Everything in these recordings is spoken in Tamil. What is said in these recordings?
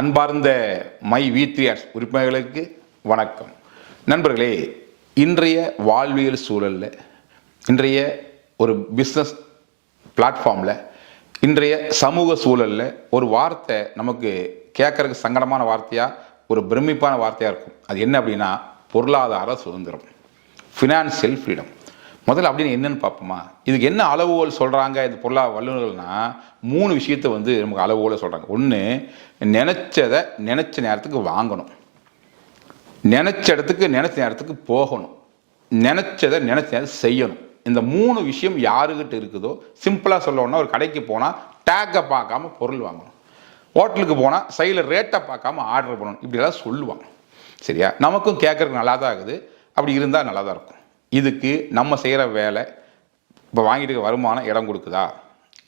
அன்பார்ந்த மை V3 உறுப்பினர்களுக்கு வணக்கம். நண்பர்களே, இன்றைய வாழ்வியல் சூழலில், இன்றைய ஒரு பிஸ்னஸ் பிளாட்ஃபார்மில், இன்றைய சமூக சூழலில் ஒரு வார்த்தை நமக்கு கேட்கறதுக்கு சங்கடமான வார்த்தையாக, ஒரு பிரமிப்பான வார்த்தையாக இருக்கும். அது என்ன அப்படின்னா, பொருளாதார சுதந்திரம், ஃபினான்சியல் ஃப்ரீடம். முதல்ல அப்படின்னு என்னன்னு பார்ப்போமா? இதுக்கு என்ன அளவுகோல் சொல்கிறாங்க இந்த பொருளாதார வல்லுநர்கள்னா, 3 விஷயத்தை நமக்கு அளவுகோலை சொல்கிறாங்க. ஒன்று, நினச்சதை நினச்ச நேரத்துக்கு வாங்கணும், நினச்ச இடத்துக்கு நினச்ச நேரத்துக்கு போகணும், நினச்சதை நினச்ச நேரத்துக்கு செய்யணும். இந்த 3 விஷயம் யாருக்கிட்ட இருக்குதோ, சிம்பிளாக சொல்லணும்னா, ஒரு கடைக்கு போனால் டேக்கை பார்க்காம பொருள் வாங்கணும், ஹோட்டலுக்கு போனால் சைடில் ரேட்டை பார்க்காம ஆர்டர் பண்ணணும், இப்படியெல்லாம் சொல்லுவாங்க. சரியா? நமக்கும் கேட்குறதுக்கு நல்லா தான் இருக்குது. அப்படி இருந்தால் நல்லா தான் இருக்கும். இதுக்கு நம்ம செய்கிற வேலை, இப்போ வாங்கிட்டு வருமானம் இடம் கொடுக்குதா,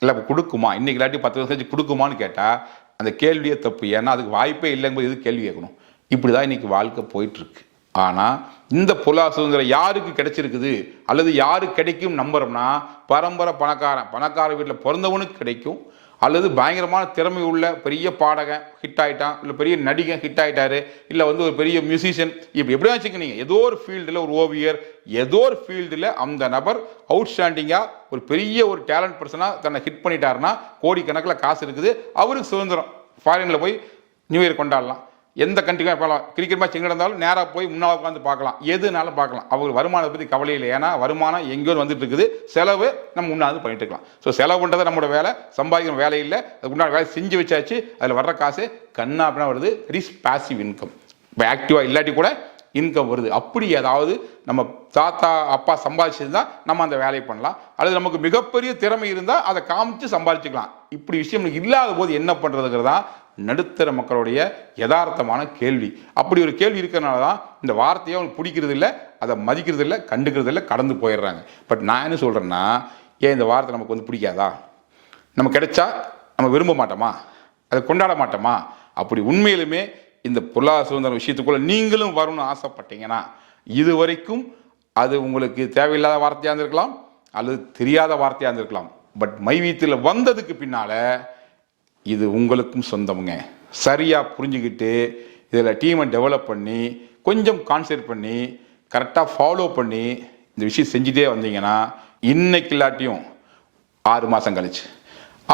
இல்லை இப்போ கொடுக்குமா, இன்றைக்கி இல்லாட்டி 10 வருஷம் கழிச்சு கொடுக்குமான்னு கேட்டால் அந்த கேள்வியே தப்பு. ஏன்னா அதுக்கு வாய்ப்பே இல்லைங்கும்போது எது கேள்வி கேட்கணும்? இப்படி தான் இன்றைக்கி வாழ்க்கை போயிட்டுருக்கு. ஆனால் இந்த பொருளாதார சுதந்திரம் யாருக்கு கிடைச்சிருக்குது அல்லது யாருக்கு கிடைக்கும் நம்புறோம்னா, பரம்பரை பணக்கார வீட்டில் பிறந்தவனுக்கு கிடைக்கும், அல்லது பயங்கரமான திறமை உள்ள பெரிய பாடகன் ஹிட் ஆகிட்டான், இல்லை பெரிய நடிகன் ஹிட் ஆகிட்டாரு, இல்லை ஒரு பெரிய மியூசிஷியன், இப்போ எப்படியா வச்சுக்கோங்க, ஏதோ ஒரு ஃபீல்டில் ஒரு ஓவியர், ஏதோ ஒரு ஃபீல்டில் அந்த நபர் அவுட்ஸ்டாண்டிங்காக ஒரு பெரிய ஒரு டேலண்ட் பர்சனாக தன்னை ஹிட் பண்ணிட்டாருன்னா, கோடிக்கணக்கில் காசு இருக்குது, அவருக்கு சுதந்திரம். ஃபாரினில் போய் நியூ இயர் கொண்டாடலாம், எந்த கண்ட்ரிக்காக போகலாம், கிரிக்கெட் மேட்ச் எங்கே இருந்தாலும் நேராக போய் முன்னால் உட்காந்து பார்க்கலாம், எதுனாலும் பார்க்கலாம். அவர் வருமானத்தை பற்றி கவலை இல்லை. ஏன்னா வருமானம் எங்கேயோ வந்துட்டு இருக்குது, செலவு நம்ம முன்னாடி பண்ணிட்டு இருக்கலாம். ஸோ செலவு பண்ணுறது நம்மளோட வேலை, சம்பாதிக்கிற வேலை இல்லை, அதுக்கு முன்னாடி வேலை செஞ்சு வச்சாச்சு, அதில் வர்ற காசு கண்ணா அப்படின்னா வருது. Is passive income. இப்போ ஆக்டிவாக இல்லாட்டி கூட இன்கம் வருது. அப்படி ஏதாவது நம்ம தாத்தா அப்பா சம்பாதிச்சதுன்னா நம்ம அந்த வேலையை பண்ணலாம், அல்லது நமக்கு மிகப்பெரிய திறமை இருந்தால் அதை காமிச்சு சம்பாதிச்சுக்கலாம். இப்படி விஷயம் இல்லாத போது என்ன பண்ணுறதுங்கிறது தான் நடுத்தர மக்களுடைய யதார்த்தமான கேள்வி. அப்படி ஒரு கேள்வி இருக்கிறனால தான் இந்த வார்த்தையை அவங்களுக்கு பிடிக்கிறது இல்லை, அதை மதிக்கிறது இல்லை, கண்டுக்கிறது இல்லை, கடந்து போயிடுறாங்க. பட் நான் என்ன சொல்கிறேன்னா, ஏன் இந்த வார்த்தை நமக்கு பிடிக்காதா? நம்ம கிடைச்சா நம்ம விரும்ப மாட்டோமா? அதை கொண்டாட மாட்டோமா? அப்படி உண்மையிலுமே இந்த பொருளாதார சுதந்திர விஷயத்துக்குள்ள நீங்களும் வரணும்னு ஆசைப்பட்டீங்கன்னா, இது வரைக்கும் அது உங்களுக்கு தேவையில்லாத வார்த்தையாக இருந்திருக்கலாம், அல்லது தெரியாத வார்த்தையாக இருந்திருக்கலாம். பட் மைவீத்தில் வந்ததுக்கு பின்னால இது உங்களுக்கும் சொந்தமுங்க. சரியாக புரிஞ்சுக்கிட்டு இதில் டீமை டெவலப் பண்ணி, கொஞ்சம் கான்சென்ட்ரேட் பண்ணி, கரெக்டாக ஃபாலோ பண்ணி இந்த விஷயம் செஞ்சுட்டே வந்தீங்கன்னா, இன்னைக்கு இல்லாட்டியும் 6 மாதம் கழிச்சு,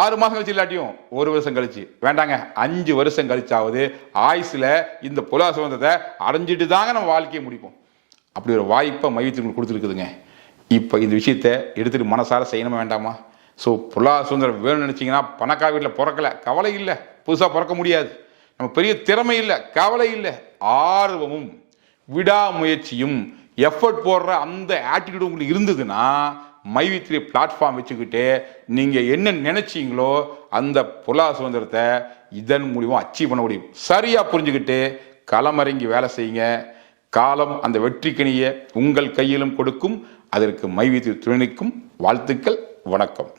6 மாதம் கழிச்சு இல்லாட்டியும் 1 வருஷம் கழிச்சு, வேண்டாங்க 5 வருஷம் கழிச்சாவது ஆயுசில் இந்த பொருளாதார சுதந்திரத்தை அடைஞ்சிட்டு தாங்க நம்ம வாழ்க்கையை முடிப்போம். அப்படி ஒரு வாய்ப்பை மையத்திற்கு கொடுத்துருக்குதுங்க. இப்போ இந்த விஷயத்தை எடுத்துகிட்டு மனசார செய்யணுமா வேண்டாமா? ஸோ பொருளாதார சுதந்திரம் வேணும்னு நினச்சிங்கன்னா, பணக்கார வீட்டில் பிறக்கலை, கவலை இல்லை, புதுசாக பிறக்க முடியாது, நம்ம பெரிய திறமை இல்லை, கவலை இல்லை, ஆர்வமும் விடாமுயற்சியும் எஃபர்ட் போடுற அந்த ஆட்டிடியூட் உங்களுக்கு இருந்ததுன்னா, மை3 பிளாட்ஃபார்ம் வச்சுக்கிட்டு நீங்கள் என்ன நினைச்சீங்களோ அந்த பொருளாதார சுதந்திரத்தை இதன் மூலியமாக அச்சீவ் பண்ண முடியும். சரியாக புரிஞ்சுக்கிட்டு களமிறங்கி வேலை செய்யுங்க. காலம் அந்த வெற்றிக்கனியை உங்கள் கையிலும் கொடுக்கும். அதற்கு மை3 துணைக்கும் வாழ்த்துக்கள். வணக்கம்.